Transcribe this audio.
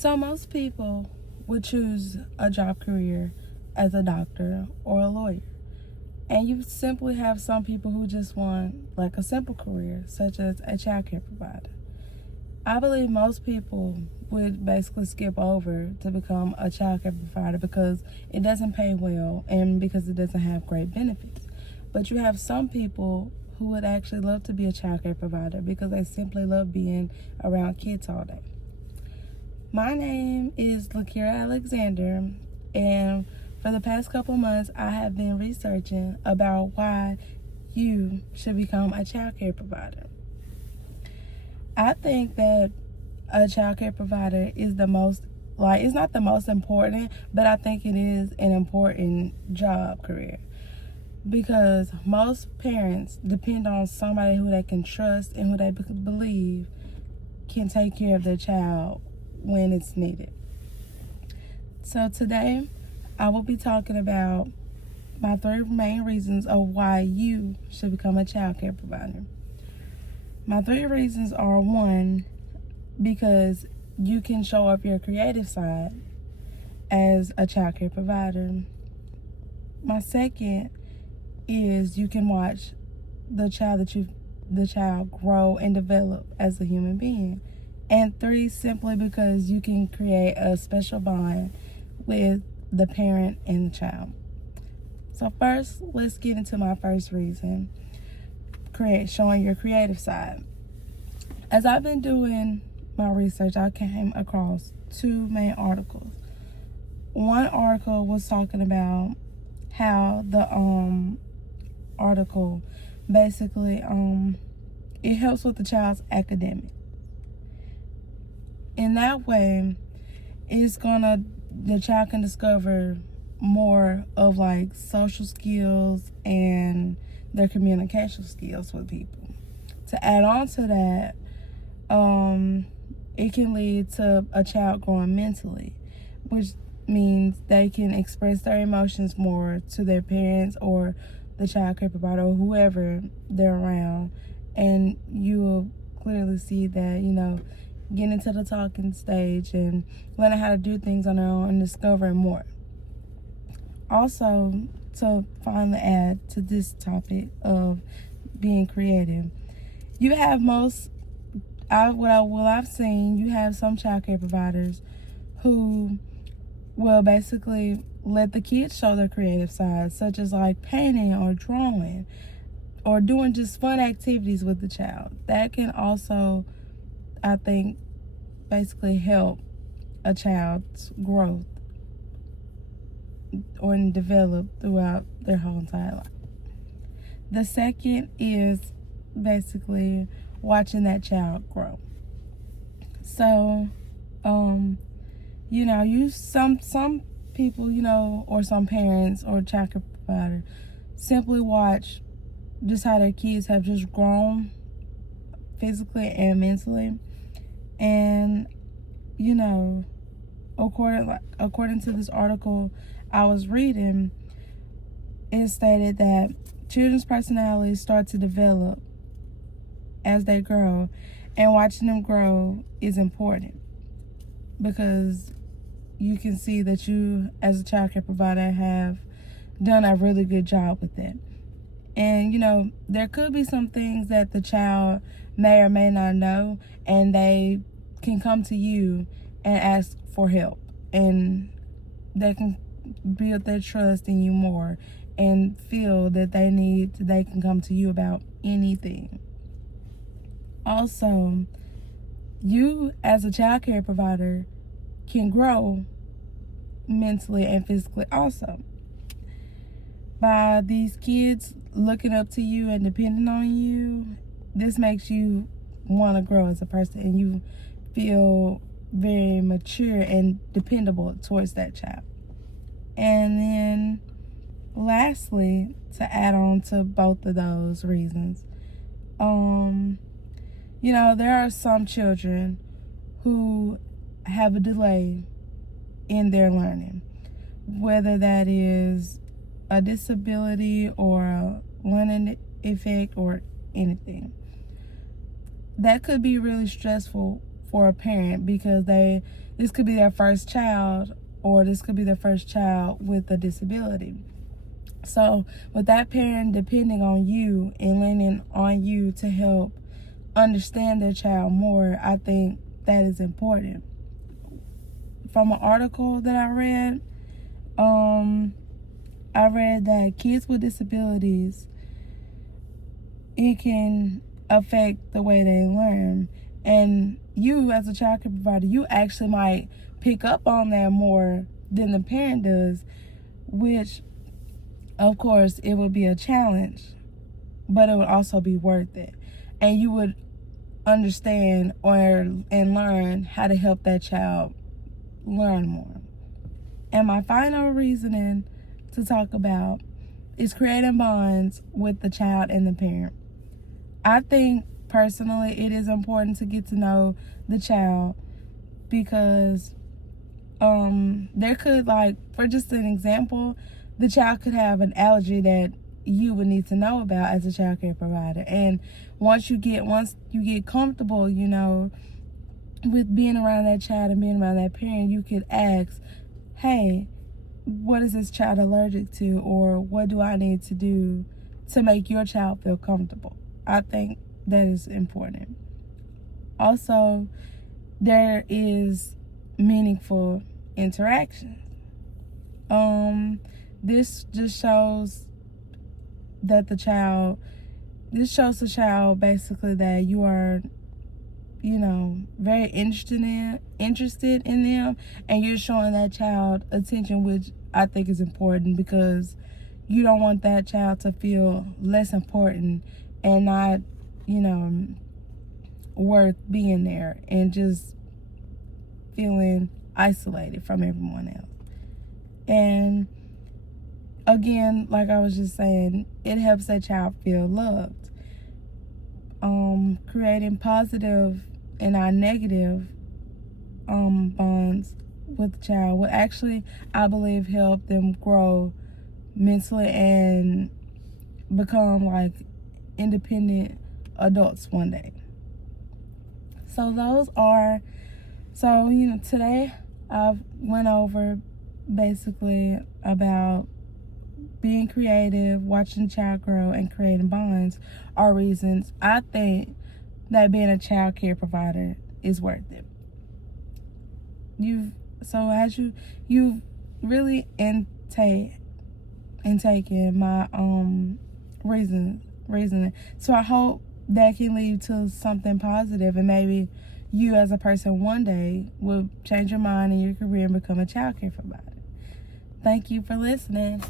So most people would choose a job career as a doctor or a lawyer. And you simply have some people who just want like a simple career, such as a childcare provider. I believe most people would basically skip over to become a childcare provider because it doesn't pay well and because it doesn't have great benefits. But you have some people who would actually love to be a childcare provider because they simply love being around kids all day. My name is Lakira Alexander, and for the past couple months, I have been researching about why you should become a childcare provider. I think that a childcare provider is it's not the most important, but I think it is an important job career because most parents depend on somebody who they can trust and who they believe can take care of their child when it's needed. So today, I will be talking about my 3 main reasons of why you should become a childcare provider. My 3 reasons are: 1, because you can show up your creative side as a childcare provider. My second is you can watch the child grow and develop as a human being. And 3, simply because you can create a special bond with the parent and the child. So first, let's get into my first reason, showing your creative side. As I've been doing my research, I came across 2 main articles. One article was talking about how the article basically it helps with the child's academic. In that way, the child can discover more of like social skills and their communication skills with people. To add on to that, it can lead to a child growing mentally, which means they can express their emotions more to their parents or the child care provider or whoever they're around. And you will clearly see that, getting into the talking stage and learning how to do things on their own and discovering more. Also, to finally add to this topic of being creative, you have I've seen, you have some childcare providers who will basically let the kids show their creative side, such as like painting or drawing or doing just fun activities with the child. That can also, I think, basically help a child's growth or develop throughout their whole entire life. The second is basically watching that child grow. So, some people, or some parents or childcare provider simply watch just how their kids have just grown physically and mentally. And, according to this article I was reading, it stated that children's personalities start to develop as they grow, and watching them grow is important because you can see that you, as a childcare provider, have done a really good job with it. And, there could be some things that the child may or may not know, and they can come to you and ask for help. And they can build their trust in you more and feel that they can come to you about anything. Also, you as a child care provider can grow mentally and physically also. By these kids looking up to you and depending on you, this makes you want to grow as a person, and you feel very mature and dependable towards that child. And then lastly, to add on to both of those reasons, there are some children who have a delay in their learning, whether that is a disability or a learning effect or anything. That could be really stressful for a parent because this could be their first child, or this could be their first child with a disability. So with that parent depending on you and leaning on you to help understand their child more, I think that is important. From an article that I read that kids with disabilities, it can affect the way they learn. And you, as a child care provider, you actually might pick up on that more than the parent does, which, of course, it would be a challenge, but it would also be worth it. And you would understand and learn how to help that child learn more. And my final reasoning to talk about is creating bonds with the child and the parent. I think personally it is important to get to know the child because there could, like, for just an example, the child could have an allergy that you would need to know about as a child care provider. And once you get comfortable, you know, with being around that child and being around that parent, you could ask, hey, what is this child allergic to, or what do I need to do to make your child feel comfortable? I think that is important. Also, there is meaningful interaction. This just shows that the child basically that you are, you know, very interested in them, and you're showing that child attention, which I think is important because you don't want that child to feel less important and not, you know, worth being there and just feeling isolated from everyone else. And again, like I was just saying, it helps that child feel loved. Creating positive and not negative bonds with the child will actually, I believe, help them grow mentally and become like independent adults one day. So today I went over basically about being creative, watching the child grow, and creating bonds are reasons I think that being a child care provider is worth it. You've really taken my reasoning. So I hope that can lead to something positive, and maybe you as a person one day will change your mind in your career and become a child care provider. Thank you for listening.